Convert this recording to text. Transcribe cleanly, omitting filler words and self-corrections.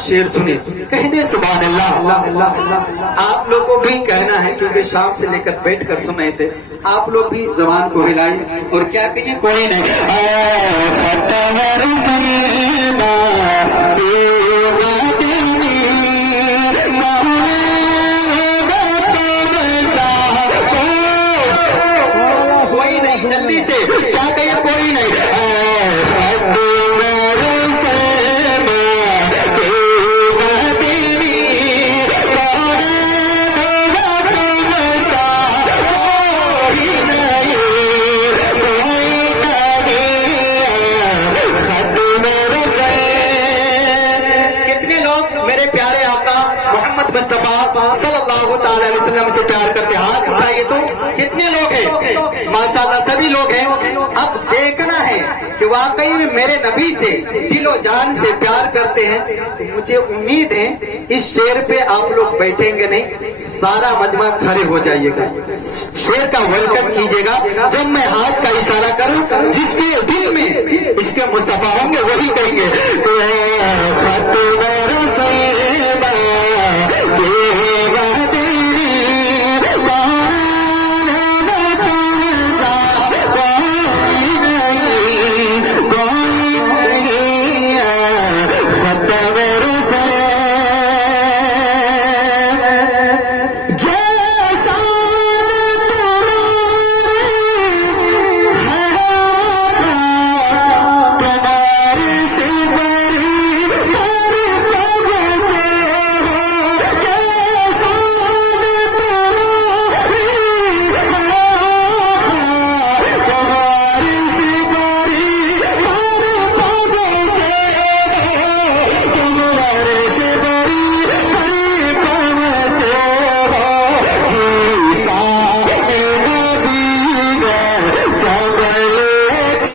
शेर सुने, कह दे सुभान अल्लाह। आप लोगों को भी कहना है क्योंकि शाम से लेकर बैठ कर सुन रहे थे, आप लोग भी जबान को हिलाए और क्या कहिए, कोई नहीं कोई नहीं, जल्दी से क्या कहिए, कोई नहीं। से प्यार करते, हाथ उठाइए तो कितने लोग हैं? माशाल्लाह सभी लोग हैं। अब देखना है कि वाकई में मेरे नबी से दिलो जान से प्यार करते हैं। तो मुझे उम्मीद है इस शेर पे आप लोग बैठेंगे नहीं, सारा मजमा खड़े हो जाइएगा, शेर का वेलकम कीजिएगा। जब मैं हाथ का इशारा करूं, जिसके दिल में इसके मुस्तफा होंगे वही कहेंगे